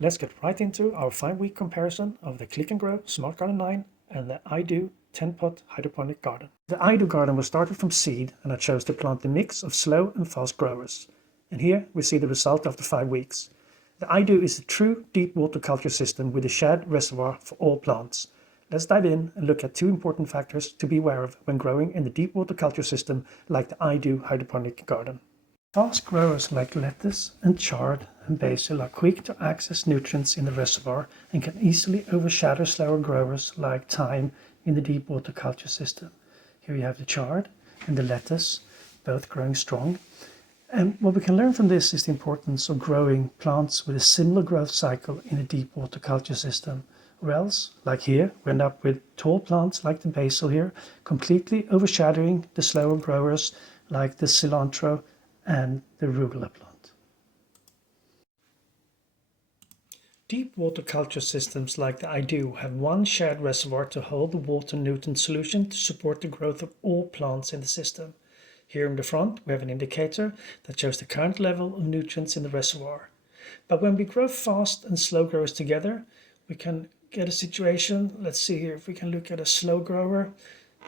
Let's get right into our 5-week comparison of the Click and Grow Smart Garden 9 and the iDOO 10-pot hydroponic garden. The iDOO garden was started from seed, and I chose to plant a mix of slow and fast growers. And here we see the result after 5 weeks. The iDOO is a true deep water culture system with a shared reservoir for all plants. Let's dive in and look at 2 important factors to be aware of when growing in the deep water culture system like the iDOO hydroponic garden. Fast growers like lettuce and chard and basil are quick to access nutrients in the reservoir and can easily overshadow slower growers like thyme in the deep water culture system. Here you have the chard and the lettuce, both growing strong. And what we can learn from this is the importance of growing plants with a similar growth cycle in a deep water culture system. Or else, like here, we end up with tall plants like the basil here, completely overshadowing the slower growers like the cilantro and the arugula plant. Deep water culture systems like the iDOO have one shared reservoir to hold the water nutrient solution to support the growth of all plants in the system. Here in the front we have an indicator that shows the current level of nutrients in the reservoir. But when we grow fast and slow growers together, we can get a situation. Let's see here if we can look at a slow grower.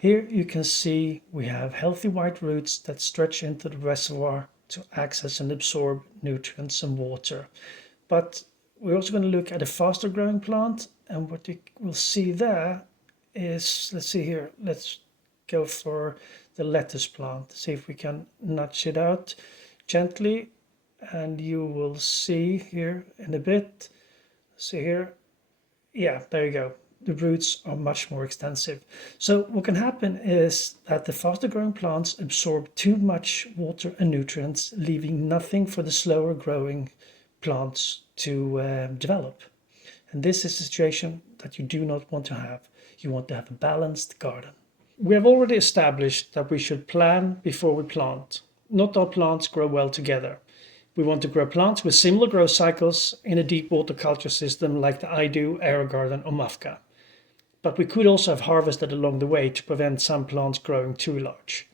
Here you can see we have healthy white roots that stretch into the reservoir to access and absorb nutrients and water. But we're also going to look at a faster growing plant, and what you will see there is, let's see here, let's go for the lettuce plant. See if we can nudge it out gently, and you will see here in a bit, see here, yeah, there you go. The roots are much more extensive. So what can happen is that the faster growing plants absorb too much water and nutrients, leaving nothing for the slower growing plants to develop. And this is a situation that you do not want to have. You want to have a balanced garden. We have already established that we should plan before we plant. Not all plants grow well together. We want to grow plants with similar growth cycles in a deep water culture system like the iDOO, Aearogarden or MUFGA. But we could also have harvested along the way to prevent some plants growing too large.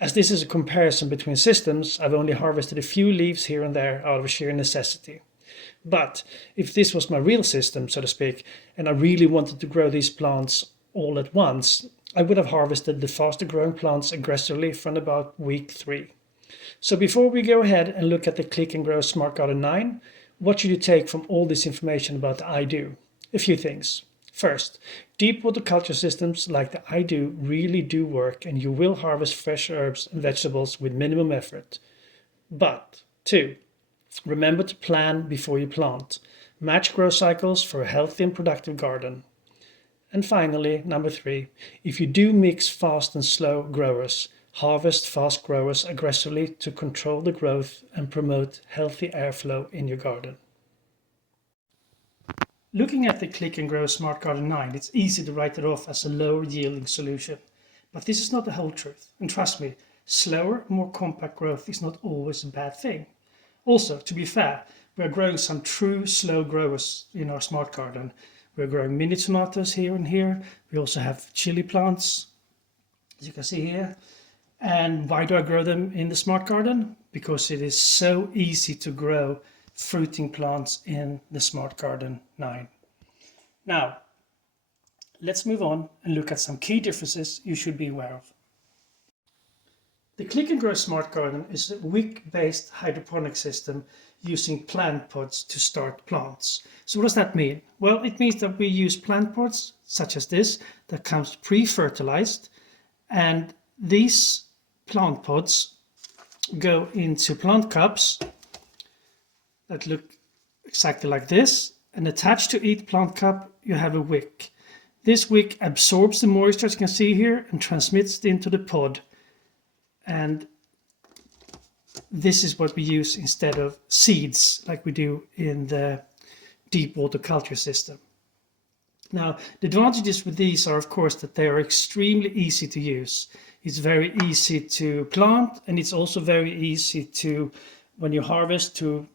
As this is a comparison between systems, I've only harvested a few leaves here and there out of sheer necessity. But if this was my real system, so to speak, and I really wanted to grow these plants all at once, I would have harvested the faster growing plants aggressively from about week 3. So before we go ahead and look at the Click and Grow Smart Garden 9, what should you take from all this information about the iDOO? A few things. First, deep water culture systems like the iDOO really do work, and you will harvest fresh herbs and vegetables with minimum effort. But 2, remember to plan before you plant. Match growth cycles for a healthy and productive garden. And finally, number 3, if you do mix fast and slow growers, harvest fast growers aggressively to control the growth and promote healthy airflow in your garden. Looking at the Click and Grow Smart Garden 9, it's easy to write it off as a lower yielding solution. But this is not the whole truth. And trust me, slower, more compact growth is not always a bad thing. Also, to be fair, we are growing some true slow growers in our smart garden. We're growing mini tomatoes here and here. We also have chili plants, as you can see here. And why do I grow them in the smart garden? Because it is so easy to grow fruiting plants in the Smart Garden 9. Now, let's move on and look at some key differences you should be aware of. The Click and Grow Smart Garden is a wick-based hydroponic system using plant pods to start plants. So what does that mean? Well, it means that we use plant pods such as this that comes pre-fertilized, and these plant pods go into plant cups that look exactly like this, and attached to each plant cup you have a wick. This wick absorbs the moisture, as you can see here, and transmits it into the pod. And this is what we use instead of seeds like we do in the deep water culture system. Now, the advantages with these are, of course, that they are extremely easy to use. It's very easy to plant, and it's also very easy to, when you harvest, to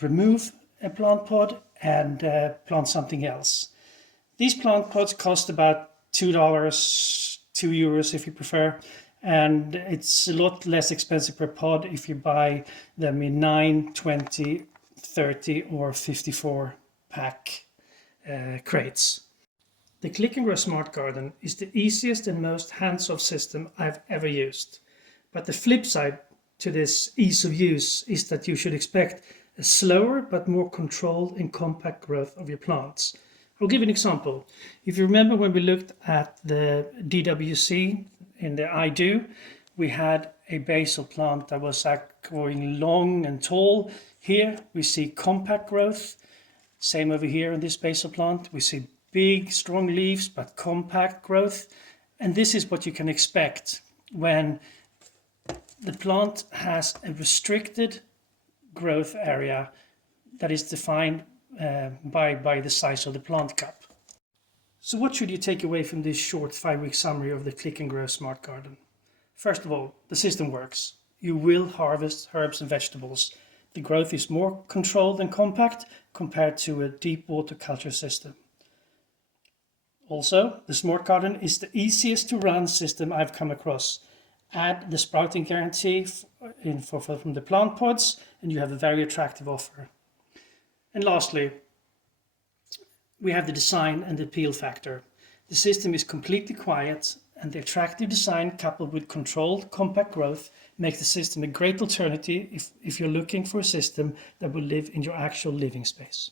remove a plant pod and plant something else. These plant pods cost about $2, €2 if you prefer, and it's a lot less expensive per pod if you buy them in 9, 20, 30 or 54 pack crates. The Click and Grow Smart Garden is the easiest and most hands-off system I've ever used. But the flip side to this ease of use is that you should expect a slower but more controlled and compact growth of your plants. I'll give you an example. If you remember when we looked at the DWC in the iDOO, we had a basil plant that was growing long and tall. Here we see compact growth. Same over here in this basil plant. We see big, strong leaves, but compact growth. And this is what you can expect when the plant has a restricted growth area that is defined by the size of the plant cup. So what should you take away from this short 5-week summary of the Click and Grow Smart Garden? First of all, the system works. You will harvest herbs and vegetables. The growth is more controlled and compact compared to a deep water culture system. Also, the Smart Garden is the easiest to run system I've come across. Add the sprouting guarantee from the plant pods and you have a very attractive offer. And lastly, we have the design and the appeal factor. The system is completely quiet and the attractive design coupled with controlled compact growth makes the system a great alternative if you're looking for a system that will live in your actual living space.